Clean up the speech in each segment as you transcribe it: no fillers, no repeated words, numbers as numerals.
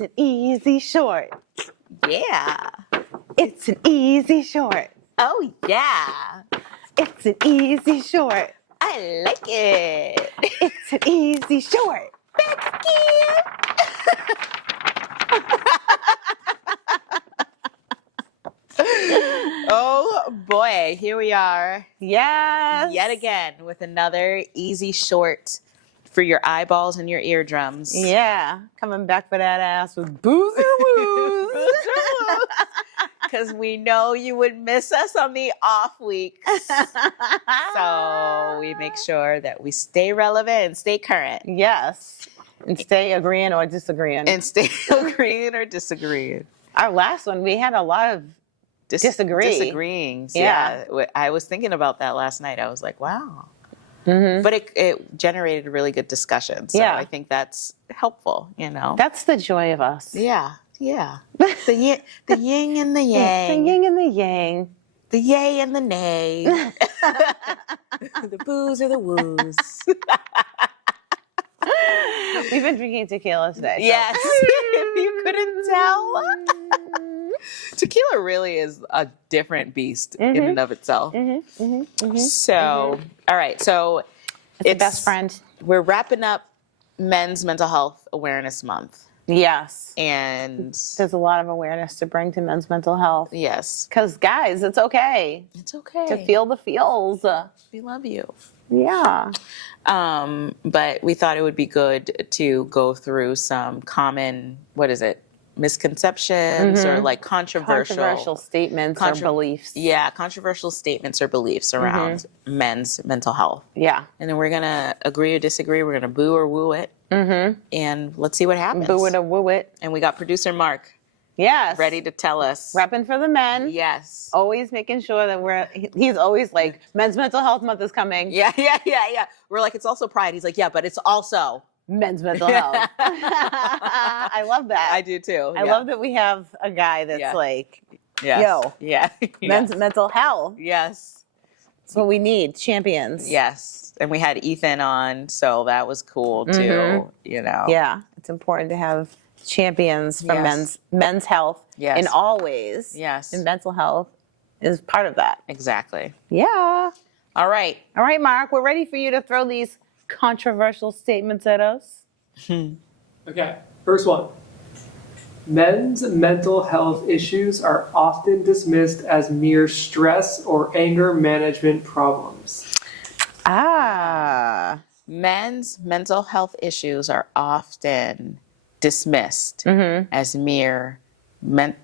an easy short. Yeah. It's an easy short. Oh, yeah. It's an easy short. I like it. It's an easy short. Oh, boy. Here we are. Yes. Yet again with another easy short for your eyeballs and your eardrums. Yeah. Coming back for that ass with Booze or Wooze. Because we know you would miss us on the off weeks. So we make sure that we stay relevant and stay current. Yes. And stay agreeing or disagreeing. And stay agreeing or disagreeing. Our last one, we had a lot of disagreeing. Yeah. I was thinking about that last night. I was like, wow. Mm-hmm. But it generated a really good discussion. So Yeah. I think that's helpful, That's the joy of us. Yeah. Yeah. The yin and the yang. The yin and the yang. The yay and the nay. The booze or the wooze. We've been drinking tequila today. So. Yes. If you couldn't tell. Tequila really is a different beast in and of itself. Mm-hmm, mm-hmm, mm-hmm, So, all right. So it's best friend. We're wrapping up Men's Mental Health Awareness Month. Yes. And there's a lot of awareness to bring to men's mental health. Yes. Because, guys, it's okay. It's okay. To feel the feels. We love you. Yeah. But we thought it would be good to go through some common, misconceptions or like controversial statements or beliefs. Yeah, controversial statements or beliefs around men's mental health. Yeah. And then we're going to agree or disagree. We're going to boo or woo it. Mm-hmm. And let's see what happens. Boo it or woo it. And we got producer Mark. Yes. Ready to tell us. Repping for the men. Yes. Always making sure that he's always like, Men's Mental Health Month is coming. Yeah. We're like, it's also Pride. He's like, yeah, but it's also men's mental health. I love that. I do too. I love that we have a guy that's like, yes. yo, men's yes. mental health. Yes. That's what we need. Champions. Yes. And we had Ethan on, so that was cool too, Yeah. It's important to have champions for men's health in all ways. Yes. And mental health is part of that. Exactly. Yeah. All right. All right, Mark, we're ready for you to throw these controversial statements at us. Okay, first one. Men's mental health issues are often dismissed as mere stress or anger management problems. Men's mental health issues are often dismissed as mere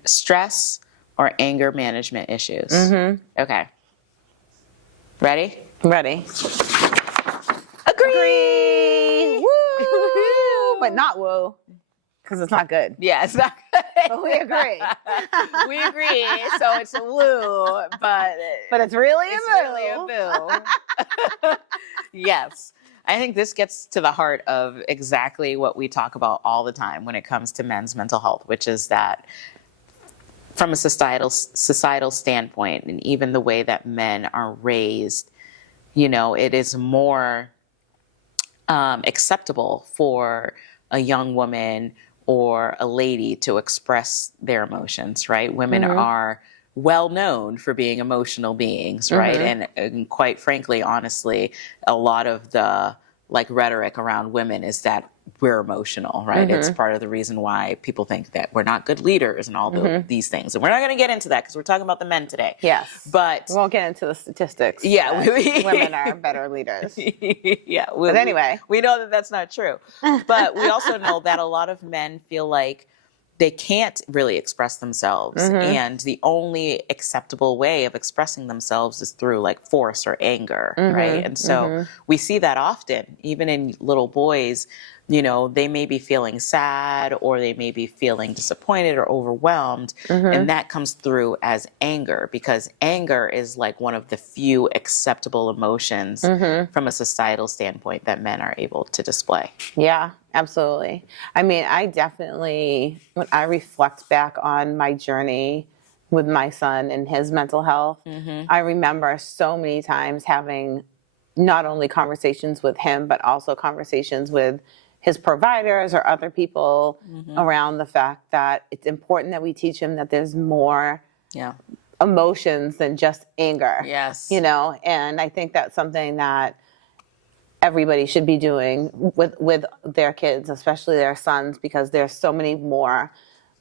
stress or anger management issues. Okay. Ready? Ready. Agree! Woo! But not woo, because it's not good. Yeah, it's not good. But we agree. We agree. So it's a woo, but it's really a boo. Yes. I think this gets to the heart of exactly what we talk about all the time when it comes to men's mental health, which is that from a societal standpoint, and even the way that men are raised, it is more acceptable for a young woman or a lady to express their emotions, right? Women are well known for being emotional beings, right? And quite frankly, honestly, a lot of the rhetoric around women is that we're emotional, right? It's part of the reason why people think that we're not good leaders and all these things. And we're not going to get into that because we're talking about the men today. Yes. But we won't get into the statistics. Yeah. Women are better leaders. Yeah. But anyway. We know that that's not true. But we also know that a lot of men feel like they can't really express themselves. And the only acceptable way of expressing themselves is through force or anger, right? And so we see that often, even in little boys. They may be feeling sad or they may be feeling disappointed or overwhelmed. And that comes through as anger, because anger is one of the few acceptable emotions from a societal standpoint that men are able to display. Yeah, absolutely. I mean, I definitely, when I reflect back on my journey with my son and his mental health, I remember so many times having not only conversations with him, but also conversations with his providers or other people around the fact that it's important that we teach him that there's more emotions than just anger. Yes. You know, and I think that's something that everybody should be doing with their kids, especially their sons, because there's so many more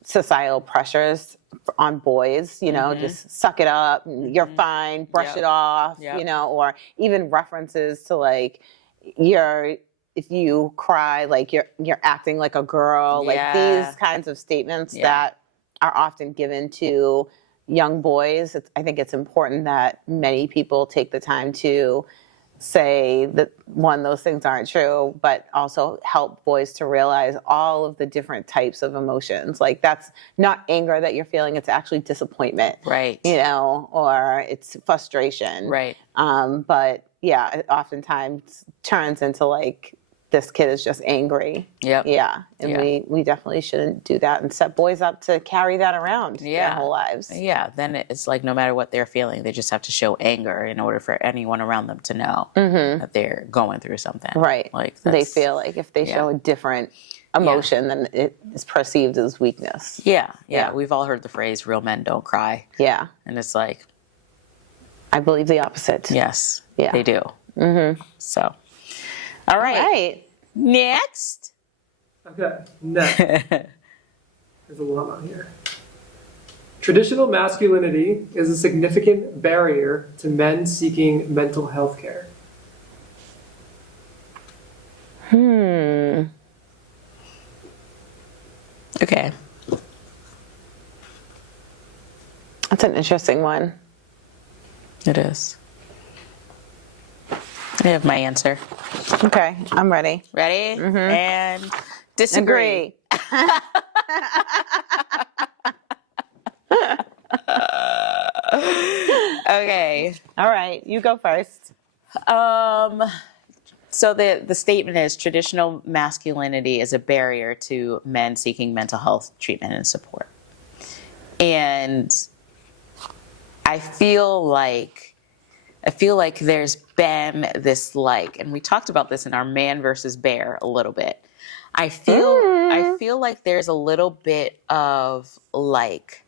societal pressures on boys, you know, just suck it up, you're fine, brush it off, you know, or even references to like if you cry, like you're acting like a girl, like these kinds of statements that are often given to young boys. I think it's important that many people take the time to say that, one, those things aren't true, but also help boys to realize all of the different types of emotions. Like, that's not anger that you're feeling, it's actually disappointment. Right. You know, or it's frustration. Right. But yeah, it oftentimes turns into like, this kid is just angry. Yeah. And we definitely shouldn't do that and set boys up to carry that around their whole lives. Yeah. Then it's like, no matter what they're feeling, they just have to show anger in order for anyone around them to know that they're going through something. Right. Like, they feel like if they show a different emotion, then it is perceived as weakness. Yeah. We've all heard the phrase, real men don't cry. Yeah. And it's like, I believe the opposite. yes, Yeah. they do. So, all right. Next. Okay, next. There's a lot on here. Traditional masculinity is a significant barrier to men seeking mental health care. Okay. That's an interesting one. It is. I have my answer. Okay, I'm ready. Ready? And disagree. Okay. All right, you go first. So the statement is, traditional masculinity is a barrier to men seeking mental health treatment and support. And I feel like there's been this, like, and we talked about this in our man versus bear a little bit. I feel like there's a little bit of like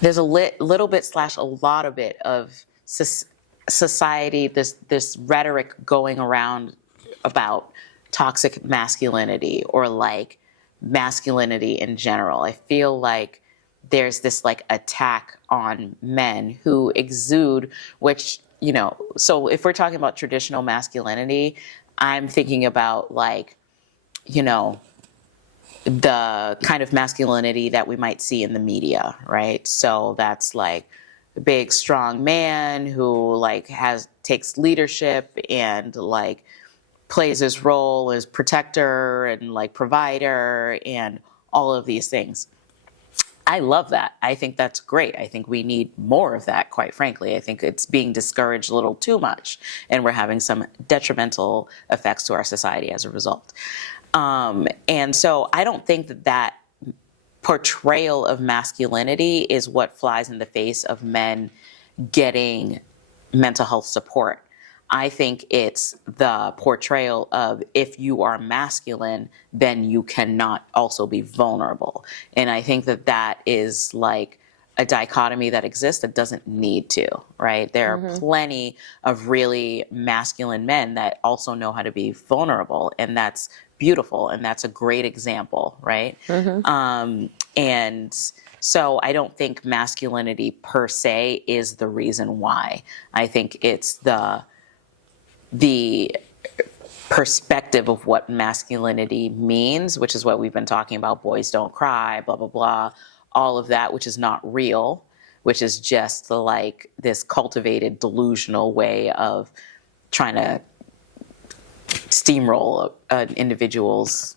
there's a little bit / a lot of it of society, this rhetoric going around about toxic masculinity or like masculinity in general. I feel like there's this like attack on men who exude, which, you know, so if we're talking about traditional masculinity, I'm thinking about like, you know, the kind of masculinity that we might see in the media, right? So that's like the big, strong man who like takes leadership and like plays his role as protector and like provider and all of these things. I love that. I think that's great. I think we need more of that, quite frankly. I think it's being discouraged a little too much, and we're having some detrimental effects to our society as a result. And so I don't think that portrayal of masculinity is what flies in the face of men getting mental health support. I think it's the portrayal of, if you are masculine, then you cannot also be vulnerable. And I think that is like a dichotomy that exists that doesn't need to, right? There are plenty of really masculine men that also know how to be vulnerable, and that's beautiful, and that's a great example, right? And so I don't think masculinity per se is the reason why. I think it's the perspective of what masculinity means, which is what we've been talking about, boys don't cry, blah, blah, blah, all of that, which is not real, which is just like this cultivated, delusional way of trying to steamroll an individual's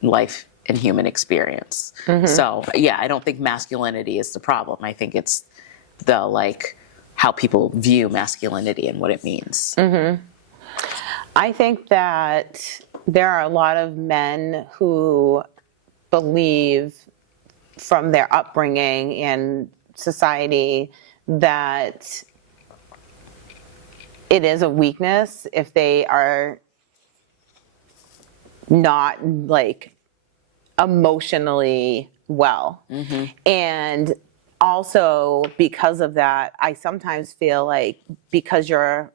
life and human experience. So yeah, I don't think masculinity is the problem. I think it's the like how people view masculinity and what it means. I think that there are a lot of men who believe from their upbringing and society that it is a weakness if they are not like emotionally well. And also because of that, I sometimes feel like because you're,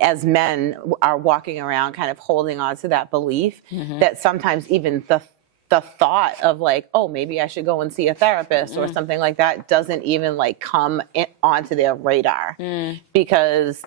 as men are walking around kind of holding on to that belief, that sometimes even the thought of like, oh, maybe I should go and see a therapist or something like that doesn't even like come onto their radar, because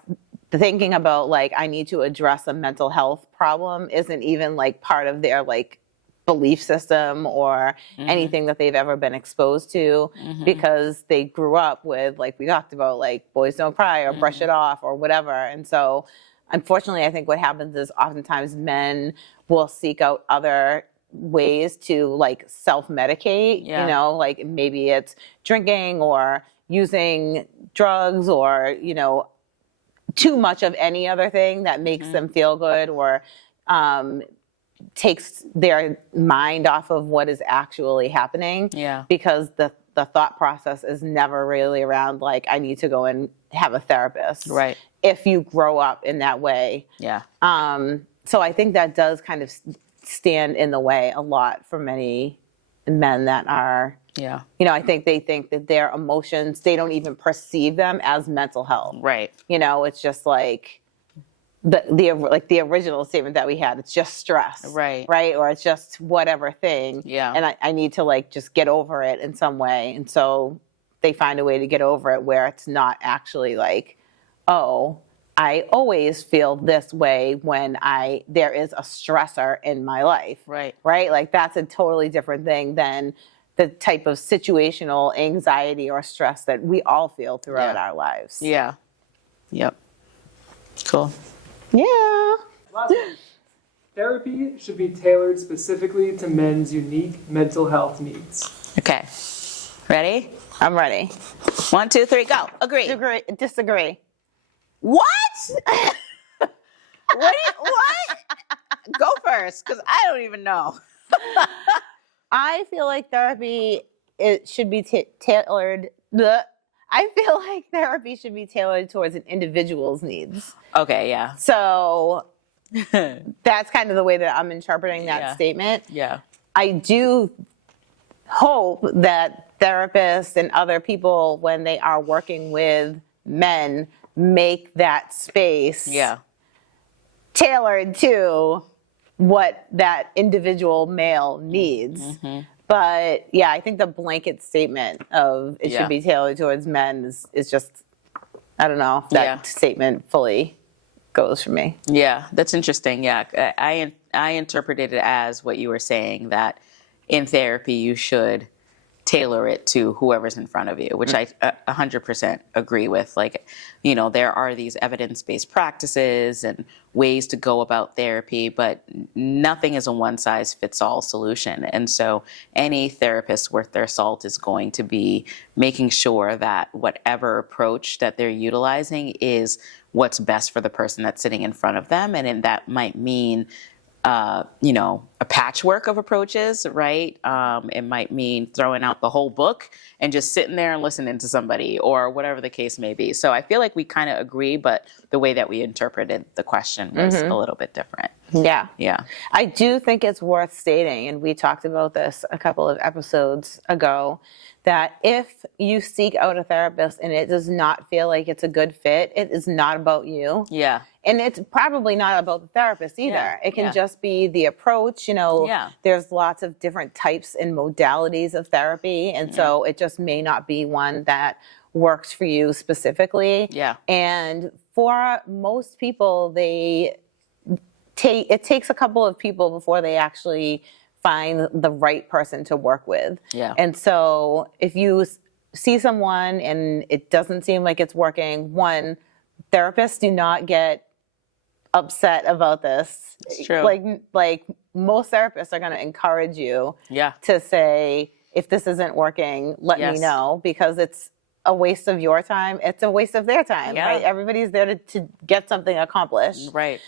thinking about like I need to address a mental health problem isn't even like part of their like belief system or anything that they've ever been exposed to, because they grew up with, like we talked about, like boys don't cry or brush it off or whatever. And so unfortunately, I think what happens is oftentimes men will seek out other ways to like self-medicate, you know, like maybe it's drinking or using drugs or, you know, too much of any other thing that makes them feel good or takes their mind off of what is actually happening. Because the thought process is never really around like I need to go and have a therapist. Right. If you grow up in that way. So I think that does kind of stand in the way a lot for many men that are, you know, I think they think that their emotions, they don't even perceive them as mental health. Right. You know, it's just like the original statement that we had, it's just stress. Right. Or it's just whatever thing. And I need to like just get over it in some way. And so they find a way to get over it where it's not actually like, oh, I always feel this way when there is a stressor in my life. Right. Like that's a totally different thing than the type of situational anxiety or stress that we all feel throughout our lives. Yep. Cool. Yeah. Last one. Therapy should be tailored specifically to men's unique mental health needs. Okay. Ready? I'm ready. 1, 2, 3, go. Agree. Disagree. What? What? Go first, because I don't even know. I feel like therapy should be tailored. I feel like therapy should be tailored towards an individual's needs. Okay, yeah. So that's kind of the way that I'm interpreting that statement. I do hope that therapists and other people, when they are working with men, make that space tailored to what that individual male needs. But yeah, I think the blanket statement of it should be tailored towards men is just, I don't know if that statement fully goes for me. Yeah, that's interesting. Yeah, I interpreted it as what you were saying, that in therapy you should tailor it to whoever's in front of you, which I 100% agree with. Like, you know, there are these evidence-based practices and ways to go about therapy, but nothing is a one-size-fits-all solution. And so any therapist worth their salt is going to be making sure that whatever approach that they're utilizing is what's best for the person that's sitting in front of them. And that might mean you know, a patchwork of approaches, right? It might mean throwing out the whole book and just sitting there and listening to somebody, or whatever the case may be. So I feel like we kind of agree, but the way that we interpreted the question was a little bit different. Yeah. Yeah. I do think it's worth stating, and we talked about this a couple of episodes ago, that if you seek out a therapist and it does not feel like it's a good fit, it is not about you. Yeah. And it's probably not about the therapist either. Yeah. It can just be the approach, you know. Yeah. There's lots of different types and modalities of therapy. And so it just may not be one that works for you specifically. Yeah. And for most people, it takes a couple of people before they actually find the right person to work with. Yeah. And so if you see someone and it doesn't seem like it's working, one, therapists do not get upset about this. It's true. Like most therapists are going to encourage you to say, if this isn't working, let me know, because it's a waste of your time. It's a waste of their time, right? Everybody's there to get something accomplished. Right.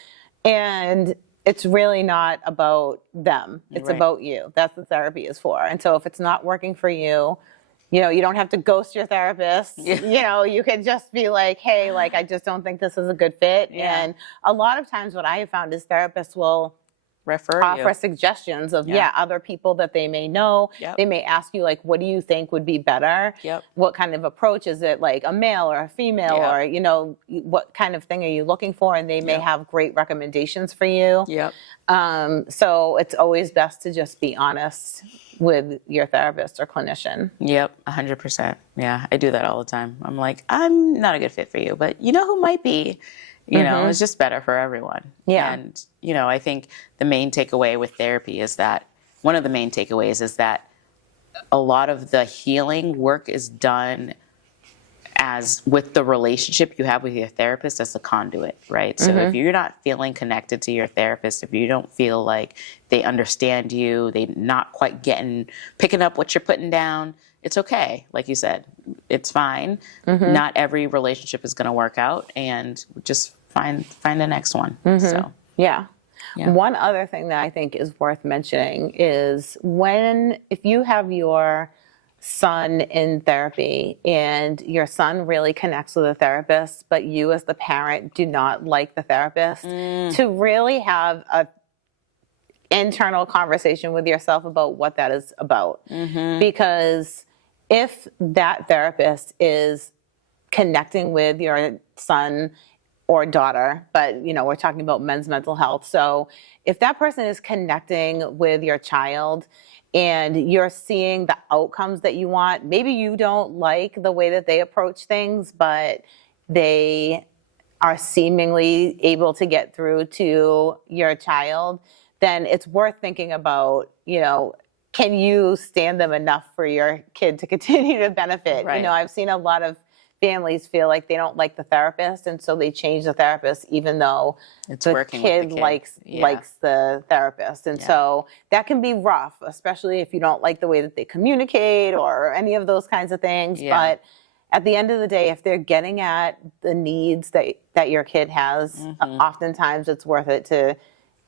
And it's really not about them. It's about you. That's what therapy is for. And so if it's not working for you, You know, you don't have to ghost your therapist. You know, you can just be like, hey, like, I just don't think this is a good fit. Yeah. And a lot of times what I have found is therapists will Refer offer you. suggestions of other people that they may know. Yep. They may ask you, like, what do you think would be better? Yep. What kind of approach is it, like a male or a female, Yep. or, you know, what kind of thing are you looking for? And they may Yep. have great recommendations for you. Yep. So it's always best to just be honest with your therapist or clinician. Yep, 100%. Yeah, I do that all the time. I'm like, I'm not a good fit for you, but you know who might be? You know, it's just better for everyone. Yeah. And, you know, I think the main takeaway with therapy is that, one of the main takeaways is that a lot of the healing work is done as with the relationship you have with your therapist as the conduit, right? So if you're not feeling connected to your therapist, if you don't feel like they understand you, they not quite picking up what you're putting down, it's okay. Like you said, it's fine. Not every relationship is going to work out, and just find the next one. So Yeah. Yeah. One other thing that I think is worth mentioning is if you have your son in therapy and your son really connects with a therapist, but you as the parent do not like the therapist, to really have a internal conversation with yourself about what that is about. Because if that therapist is connecting with your son or daughter, but you know, we're talking about men's mental health. So if that person is connecting with your child and you're seeing the outcomes that you want, maybe you don't like the way that they approach things, but they are seemingly able to get through to your child, then it's worth thinking about, you know, can you stand them enough for your kid to continue to benefit? Right. You know, I've seen a lot of families feel like they don't like the therapist, and so they change the therapist even though It's the working with the kid kid. likes the therapist. And so that can be rough, especially if you don't like the way that they communicate or any of those kinds of things. Yeah. But at the end of the day, if they're getting at the needs that your kid has, oftentimes it's worth it to,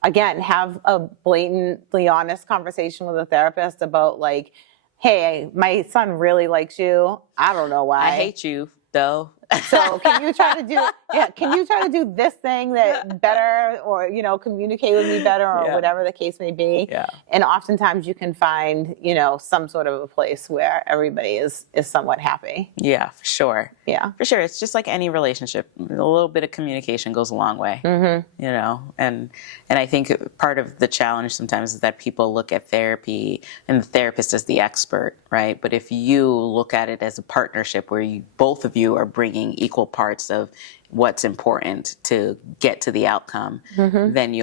again, have a blatantly honest conversation with a therapist about, like, hey, my son really likes you. I don't know why. I hate you, though. So can you try to do this thing that better, or, you know, communicate with me better, or whatever the case may be. Yeah. And oftentimes you can find, you know, some sort of a place where everybody is somewhat happy. Yeah, for sure. Yeah. For sure. It's just like any relationship. A little bit of communication goes a long way, you know? And I think part of the challenge sometimes is that people look at therapy and the therapist as the expert, right? But if you look at it as a partnership where both of you are bringing equal parts of what's important to get to the outcome, then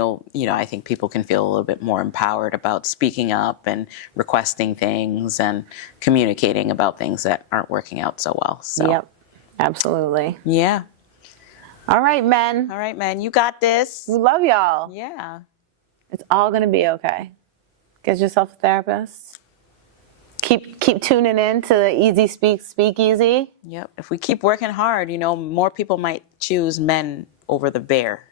I think people can feel a little bit more empowered about speaking up and requesting things and communicating about things that aren't working out so well. So, Yep. Absolutely. yeah. All right, men. All right, man, you got this. We love y'all. Yeah. It's all going to be okay. Get yourself a therapist. Keep tuning in to the Easy Speak Easy. Yep. If we keep working hard, you know, more people might choose men over the bear.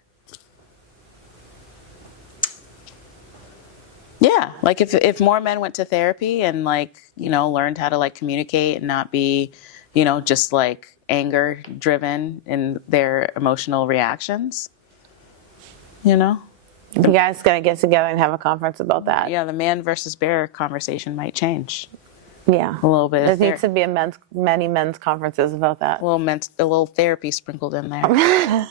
Yeah. Like if more men went to therapy and, like, you know, learned how to, like, communicate and not be, you know, just like anger driven in their emotional reactions, you know? You guys got to get together and have a conference about that. Yeah. The man versus bear conversation might change Yeah. a little bit. There needs to be many men's conferences about that. A little therapy sprinkled in there.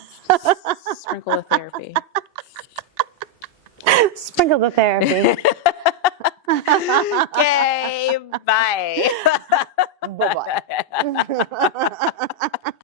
Sprinkle of therapy. Sprinkle the therapy. Okay, bye. Bye-bye.